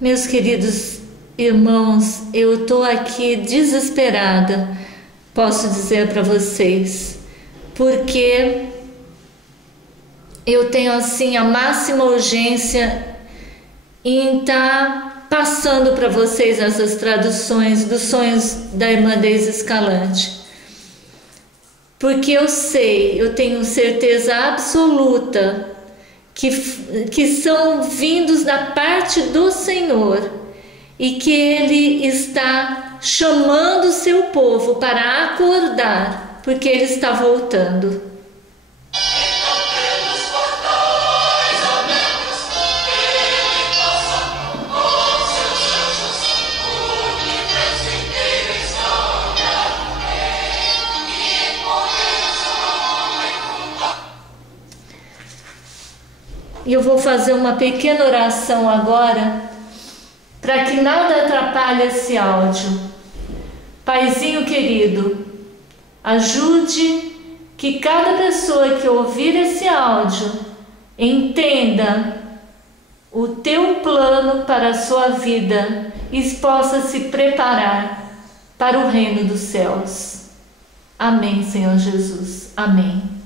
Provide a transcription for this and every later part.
Meus queridos irmãos, eu estou aqui desesperada, posso dizer para vocês, porque eu tenho assim a máxima urgência em estar passando para vocês essas traduções dos sonhos da irmã Deise Escalante, porque eu sei, eu tenho certeza absoluta que são vindos da parte do Senhor e que Ele está chamando o seu povo para acordar, porque Ele está voltando. E eu vou fazer uma pequena oração agora, para que nada atrapalhe esse áudio. Paizinho querido, ajude que cada pessoa que ouvir esse áudio entenda o teu plano para a sua vida e possa se preparar para o reino dos céus. Amém, Senhor Jesus. Amém.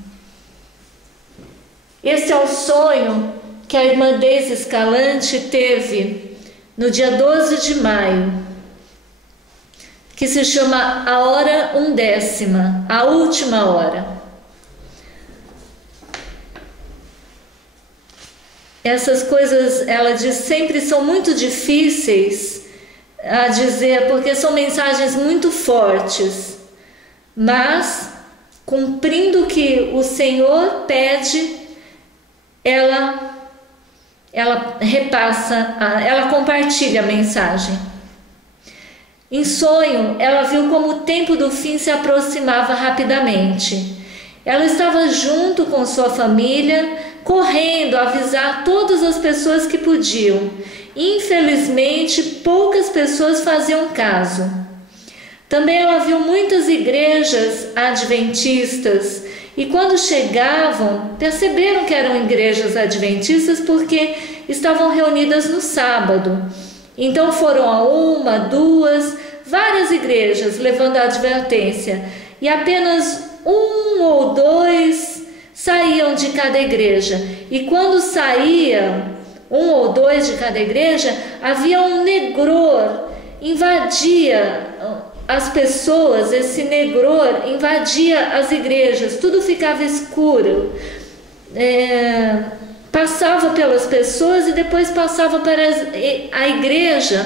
Esse é o sonho que a irmã Deise Escalante teve no dia 12 de maio, que se chama a hora 1/10, a última hora. Essas coisas, ela diz, sempre são muito difíceis a dizer, porque são mensagens muito fortes, mas cumprindo o que o Senhor pede, ela repassa, ela compartilha a mensagem. Em sonho, ela viu como o tempo do fim se aproximava rapidamente. Ela estava junto com sua família, correndo a avisar todas as pessoas que podiam. Infelizmente, poucas pessoas faziam caso. Também ela viu muitas igrejas adventistas, e quando chegavam, perceberam que eram igrejas adventistas porque estavam reunidas no sábado. Então foram a uma, duas, várias igrejas levando a advertência, e apenas um ou dois saíam de cada igreja. E quando saía um ou dois de cada igreja, havia um negror, invadia as pessoas, esse negror invadia as igrejas, tudo ficava escuro, passava pelas pessoas e depois passava para a igreja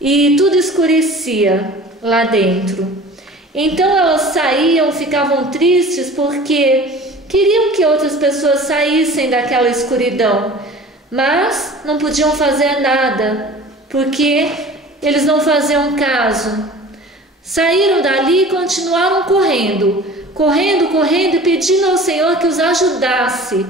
e tudo escurecia lá dentro. Então elas saíam, ficavam tristes porque queriam que outras pessoas saíssem daquela escuridão, mas não podiam fazer nada, porque eles não faziam caso. Saíram dali e continuaram correndo e pedindo ao Senhor que os ajudasse,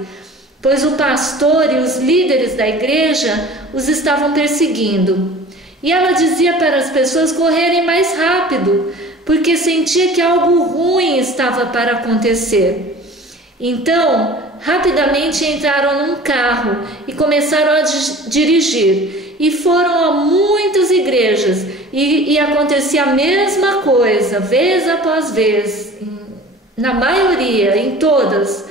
pois o pastor e os líderes da igreja os estavam perseguindo. E ela dizia para as pessoas correrem mais rápido, porque sentia que algo ruim estava para acontecer. Então, rapidamente entraram num carro e começaram a dirigir, e foram a muitas igrejas, e acontecia a mesma coisa, vez após vez, na maioria, em todas.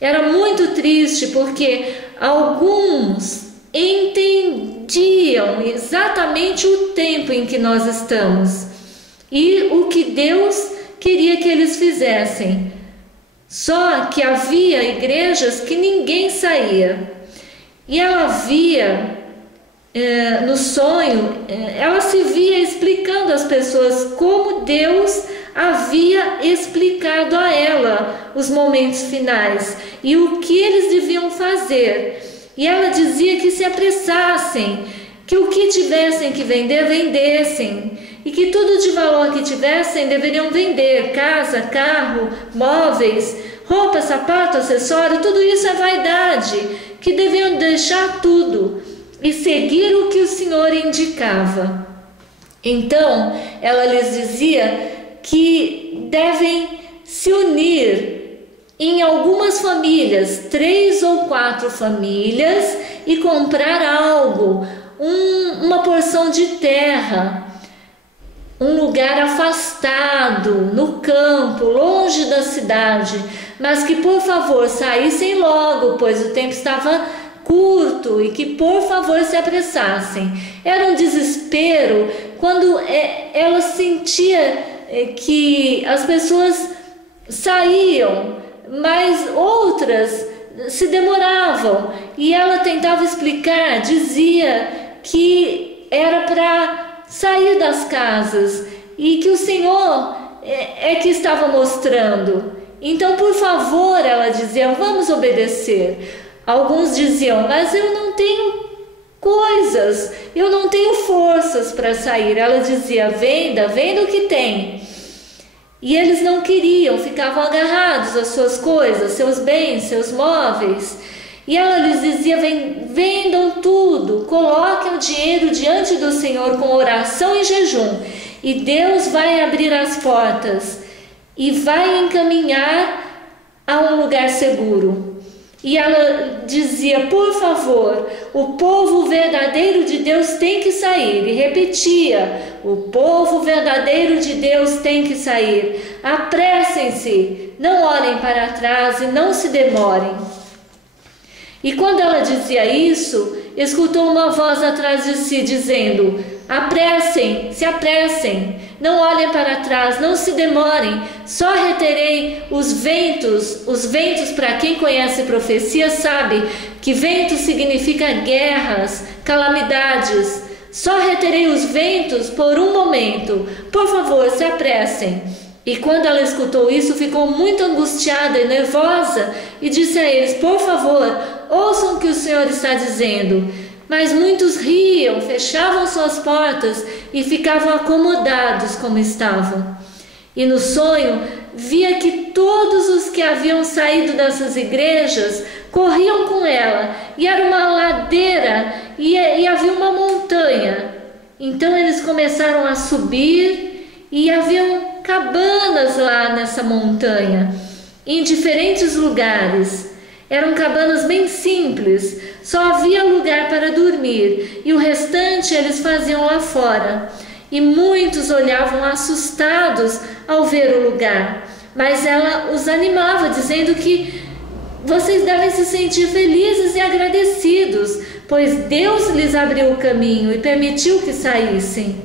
Era muito triste, porque alguns entendiam exatamente o tempo em que nós estamos e o que Deus queria que eles fizessem. Só que havia igrejas que ninguém saía. E ela via, no sonho, ela se via explicando às pessoas como Deus havia explicado a ela os momentos finais e o que eles deviam fazer. E ela dizia que se apressassem, que o que tivessem que vender, vendessem, e que tudo de valor que tivessem deveriam vender: casa, carro, móveis, roupa, sapato, acessório, tudo isso é vaidade, que deviam deixar tudo e seguir o que o Senhor indicava. Então, ela lhes dizia que devem se unir em algumas famílias, 3 ou 4 famílias, e comprar algo, uma porção de terra, um lugar afastado, no campo, longe da cidade, mas que por favor saíssem logo, pois o tempo estava curto, e que por favor se apressassem. Era um desespero quando ela sentia que as pessoas saíam, mas outras se demoravam, e ela tentava explicar, dizia que era para sair das casas e que o Senhor é que estava mostrando. Então, por favor, ela dizia, vamos obedecer. Alguns diziam, mas eu não tenho coisas, eu não tenho forças para sair. Ela dizia, venda o que tem. E eles não queriam, ficavam agarrados às suas coisas, seus bens, seus móveis. E ela lhes dizia, vendam tudo, coloquem o dinheiro diante do Senhor com oração e jejum, e Deus vai abrir as portas e vai encaminhar a um lugar seguro. E ela dizia, por favor, o povo verdadeiro de Deus tem que sair. E repetia, o povo verdadeiro de Deus tem que sair. Apressem-se, não olhem para trás e não se demorem. E quando ela dizia isso, escutou uma voz atrás de si dizendo, apressem, se apressem, não olhem para trás, não se demorem, só reterei os ventos para quem conhece profecia sabe que vento significa guerras, calamidades, só reterei os ventos por um momento, por favor, se apressem. E quando ela escutou isso, ficou muito angustiada e nervosa e disse a eles, por favor, ouçam o que o Senhor está dizendo. Mas muitos riam, fechavam suas portas e ficavam acomodados como estavam. E no sonho, via que todos os que haviam saído dessas igrejas corriam com ela, e era uma ladeira e havia uma montanha. Então eles começaram a subir e haviam cabanas lá nessa montanha, em diferentes lugares. Eram cabanas bem simples, só havia lugar para dormir, e o restante eles faziam lá fora. E muitos olhavam assustados ao ver o lugar, mas ela os animava, dizendo que vocês devem se sentir felizes e agradecidos, pois Deus lhes abriu o caminho e permitiu que saíssem.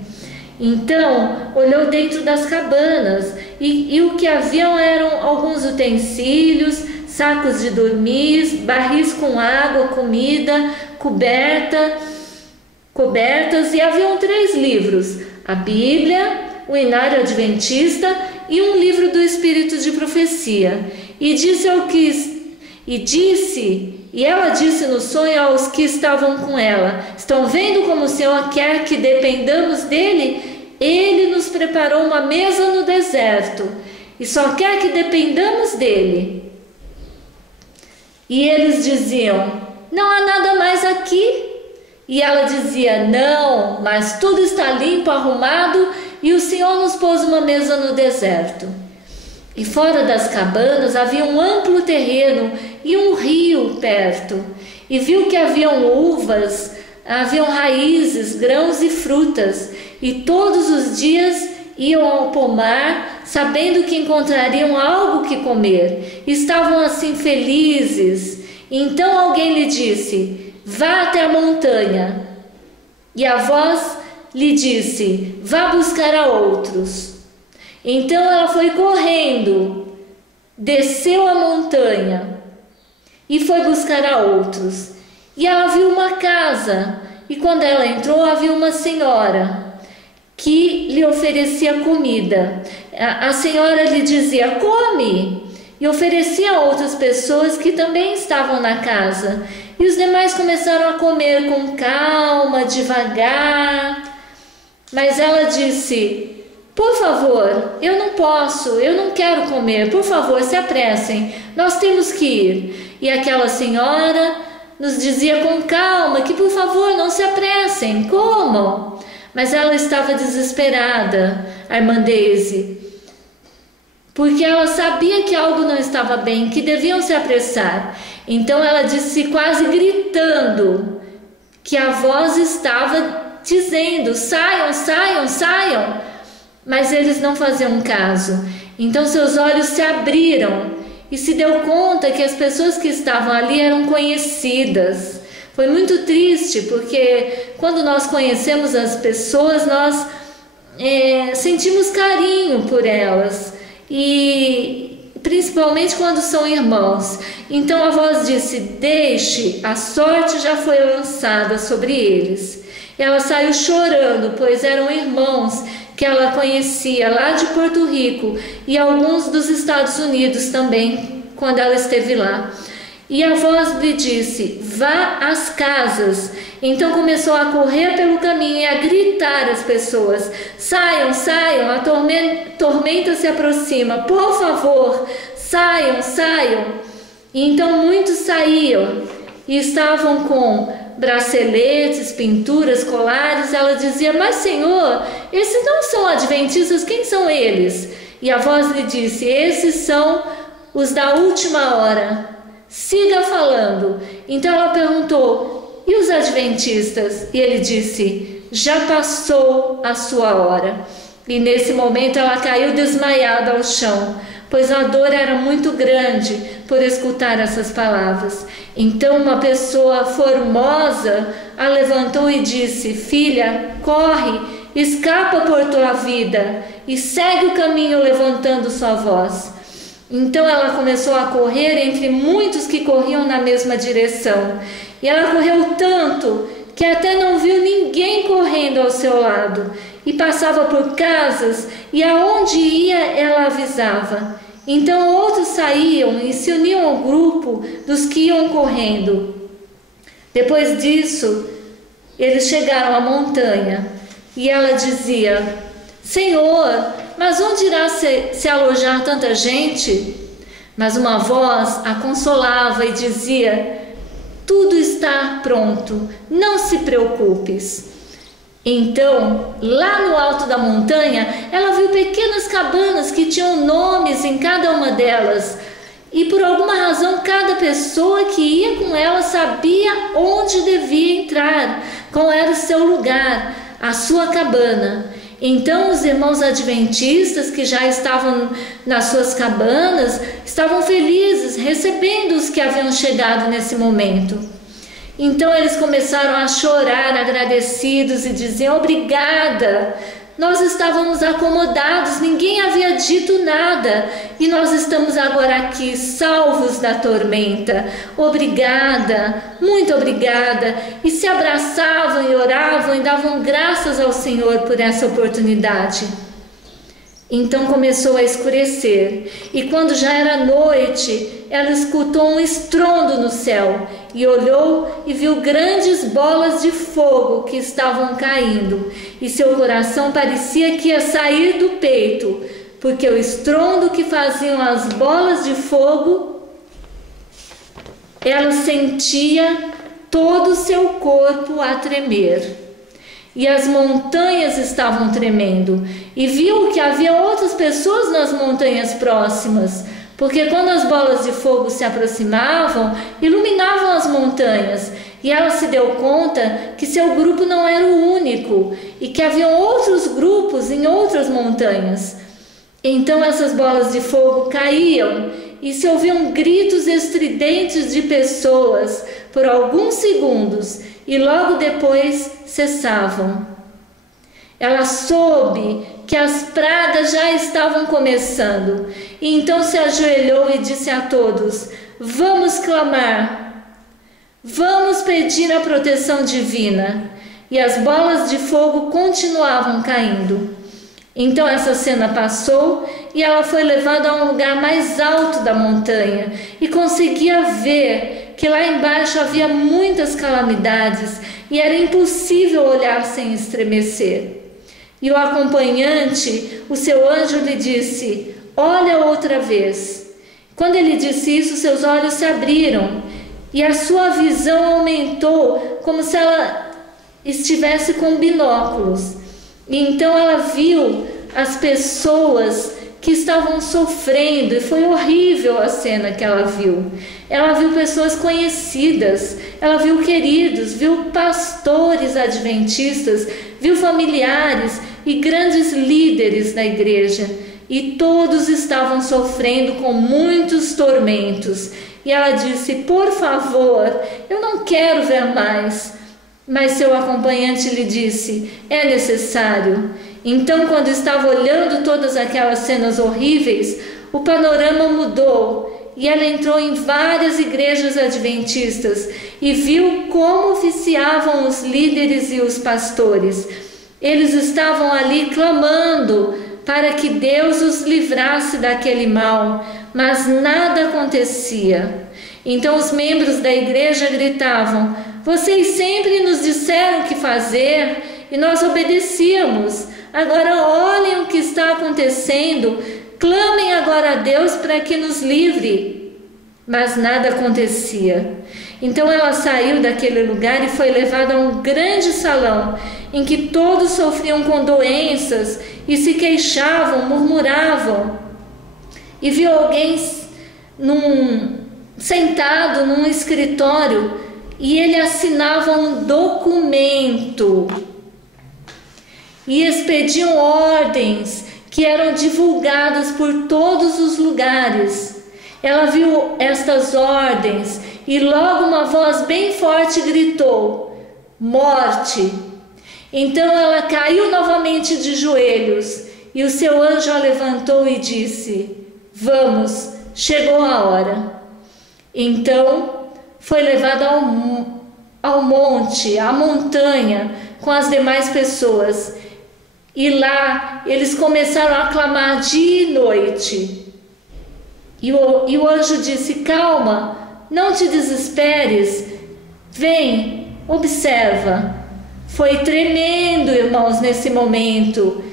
Então olhou dentro das cabanas, e o que haviam eram alguns utensílios, sacos de dormir, barris com água, comida, cobertas, e haviam 3 livros, a Bíblia, o Inário Adventista e um livro do Espírito de Profecia. E ela disse no sonho aos que estavam com ela, estão vendo como o Senhor quer que dependamos dele? Ele nos preparou uma mesa no deserto e só quer que dependamos dele. E eles diziam, não há nada mais aqui. E ela dizia, não, mas tudo está limpo, arrumado, e o Senhor nos pôs uma mesa no deserto. E fora das cabanas havia um amplo terreno e um rio perto. E viu que haviam uvas, haviam raízes, grãos e frutas. E todos os dias iam ao pomar, sabendo que encontrariam algo que comer. Estavam assim felizes. Então alguém lhe disse, vá até a montanha. E a voz lhe disse, vá buscar a outros. Então ela foi correndo, desceu a montanha e foi buscar a outros. E ela viu uma casa, e quando ela entrou havia uma senhora que lhe oferecia comida. A senhora lhe dizia, come, e oferecia a outras pessoas que também estavam na casa. E os demais começaram a comer com calma, devagar. Mas ela disse, por favor, eu não posso, eu não quero comer, por favor, se apressem, nós temos que ir. E aquela senhora nos dizia com calma que, por favor, não se apressem, comam. Mas ela estava desesperada, a irmã Daisy, porque ela sabia que algo não estava bem, que deviam se apressar. Então ela disse, quase gritando, que a voz estava dizendo: saiam, saiam, saiam. Mas eles não faziam caso. Então seus olhos se abriram e se deu conta que as pessoas que estavam ali eram conhecidas. Foi muito triste, porque quando nós conhecemos as pessoas, nós sentimos carinho por elas, e principalmente quando são irmãos. Então a voz disse: deixe, a sorte já foi lançada sobre eles. Ela saiu chorando, pois eram irmãos que ela conhecia lá de Porto Rico e alguns dos Estados Unidos também, quando ela esteve lá. E a voz lhe disse: vá às casas. Então começou a correr pelo caminho e a gritar às pessoas: saiam, saiam, a tormenta se aproxima, por favor, saiam, saiam. E então muitos saíam e estavam com braceletes, pinturas, colares. Ela dizia: mas Senhor, esses não são adventistas, quem são eles? E a voz lhe disse: esses são os da última hora, siga falando. Então ela perguntou: e os adventistas? E ele disse: já passou a sua hora. E nesse momento ela caiu desmaiada ao chão, pois a dor era muito grande por escutar essas palavras. Então uma pessoa formosa a levantou e disse: filha, corre, escapa por tua vida e segue o caminho levantando sua voz. Então ela começou a correr entre muitos que corriam na mesma direção. E ela correu tanto que até não viu ninguém correndo ao seu lado. E passava por casas, e aonde ia ela avisava. Então outros saíam e se uniam ao grupo dos que iam correndo. Depois disso, eles chegaram à montanha. E ela dizia: Senhor, mas onde irá se alojar tanta gente? Mas uma voz a consolava e dizia: tudo está pronto, não se preocupes. Então, lá no alto da montanha, ela viu pequenas cabanas que tinham nomes em cada uma delas. E por alguma razão, cada pessoa que ia com ela sabia onde devia entrar, qual era o seu lugar, a sua cabana. Então os irmãos adventistas que já estavam nas suas cabanas estavam felizes, recebendo os que haviam chegado nesse momento. Então eles começaram a chorar, agradecidos, e diziam: obrigada, nós estávamos acomodados, ninguém havia dito nada, e nós estamos agora aqui, salvos da tormenta. Obrigada, muito obrigada. E se abraçavam e oravam e davam graças ao Senhor por essa oportunidade. Então começou a escurecer, e quando já era noite, ela escutou um estrondo no céu, e olhou e viu grandes bolas de fogo que estavam caindo, e seu coração parecia que ia sair do peito, porque o estrondo que faziam as bolas de fogo, ela sentia todo o seu corpo a tremer. E as montanhas estavam tremendo, e viu que havia outras pessoas nas montanhas próximas, porque quando as bolas de fogo se aproximavam, iluminavam as montanhas, e ela se deu conta que seu grupo não era o único, e que haviam outros grupos em outras montanhas. Então essas bolas de fogo caíam, e se ouviam gritos estridentes de pessoas por alguns segundos, e logo depois cessavam. Ela soube que as pragas já estavam começando, e então se ajoelhou e disse a todos: vamos clamar, vamos pedir a proteção divina. E as bolas de fogo continuavam caindo. Então essa cena passou e ela foi levada a um lugar mais alto da montanha e conseguia ver que lá embaixo havia muitas calamidades e era impossível olhar sem estremecer. E o acompanhante, o seu anjo, lhe disse: olha outra vez. Quando ele disse isso, seus olhos se abriram e a sua visão aumentou, como se ela estivesse com binóculos. E então ela viu as pessoas que estavam sofrendo, e foi horrível a cena que ela viu. Ela viu pessoas conhecidas, ela viu queridos, viu pastores adventistas, viu familiares e grandes líderes da igreja, e todos estavam sofrendo com muitos tormentos. E ela disse: por favor, eu não quero ver mais. Mas seu acompanhante lhe disse: é necessário. Então, quando estava olhando todas aquelas cenas horríveis, o panorama mudou e ela entrou em várias igrejas adventistas e viu como oficiavam os líderes e os pastores. Eles estavam ali clamando para que Deus os livrasse daquele mal, mas nada acontecia. Então os membros da igreja gritavam: vocês sempre nos disseram o que fazer e nós obedecíamos. Agora olhem o que está acontecendo. Clamem agora a Deus para que nos livre. Mas nada acontecia. Então ela saiu daquele lugar e foi levada a um grande salão, em que todos sofriam com doenças e se queixavam, murmuravam. E viu alguém sentado num escritório, e ele assinava um documento e expediam ordens que eram divulgadas por todos os lugares. Ela viu estas ordens e logo uma voz bem forte gritou: morte! Então ela caiu novamente de joelhos e o seu anjo a levantou e disse: vamos, chegou a hora. Então foi levada ao monte, à montanha, com as demais pessoas. E lá eles começaram a clamar dia e noite. E o anjo disse: calma, não te desesperes, vem, observa. Foi tremendo, irmãos, nesse momento.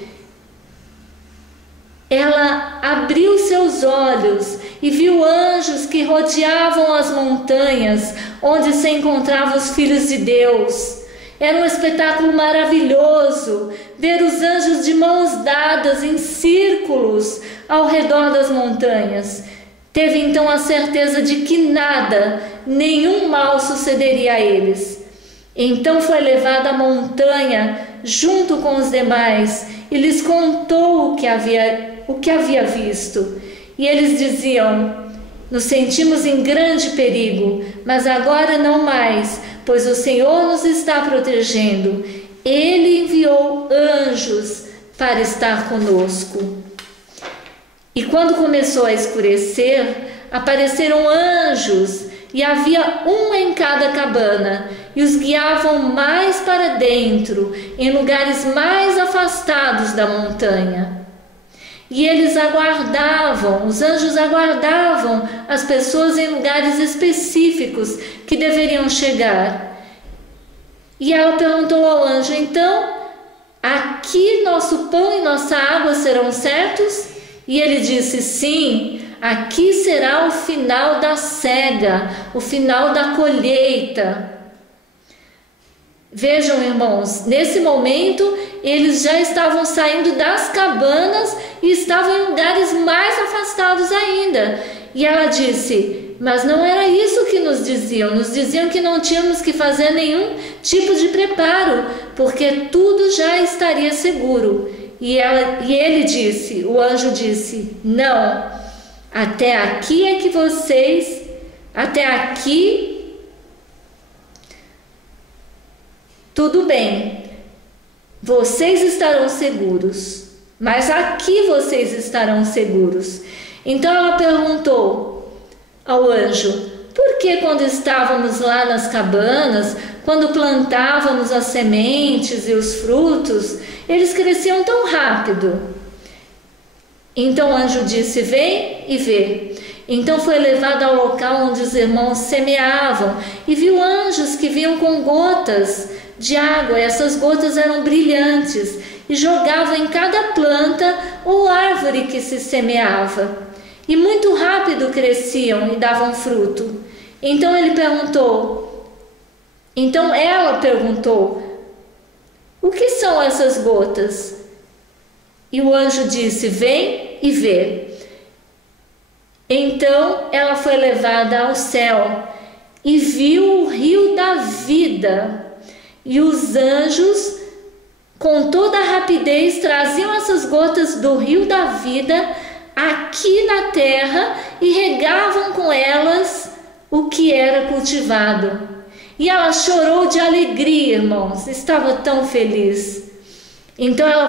Ela abriu seus olhos e viu anjos que rodeavam as montanhas onde se encontravam os filhos de Deus. Era um espetáculo maravilhoso ver os anjos de mãos dadas em círculos ao redor das montanhas. Teve então a certeza de que nada, nenhum mal sucederia a eles. Então foi levada à montanha junto com os demais e lhes contou o que havia visto. E eles diziam: nos sentimos em grande perigo, mas agora não mais, pois o Senhor nos está protegendo. Ele enviou anjos para estar conosco. E quando começou a escurecer, apareceram anjos, e havia um em cada cabana, e os guiavam mais para dentro, em lugares mais afastados da montanha. E eles aguardavam, os anjos aguardavam as pessoas em lugares específicos que deveriam chegar. E ela perguntou ao anjo: então, aqui nosso pão e nossa água serão certos? E ele disse: sim, aqui será o final da cega, o final da colheita. Vejam, irmãos, nesse momento eles já estavam saindo das cabanas e estavam em lugares mais afastados ainda. E ela disse: mas não era isso que nos diziam que não tínhamos que fazer nenhum tipo de preparo, porque tudo já estaria seguro. E ele disse, o anjo disse: não, até aqui tudo bem, vocês estarão seguros, mas aqui vocês estarão seguros. Então ela perguntou ao anjo: por que quando estávamos lá nas cabanas, quando plantávamos as sementes e os frutos, eles cresciam tão rápido? Então o anjo disse: vem e vê. Então foi levado ao local onde os irmãos semeavam e viu anjos que vinham com gotas de água, e essas gotas eram brilhantes e jogavam em cada planta ou árvore que se semeava, e muito rápido cresciam e davam fruto. Então ela perguntou: o que são essas gotas? E o anjo disse: vem e vê. Então ela foi levada ao céu e viu o rio da vida. E os anjos, com toda a rapidez, traziam essas gotas do rio da vida aqui na terra e regavam com elas o que era cultivado. E ela chorou de alegria, irmãos, estava tão feliz. Então ela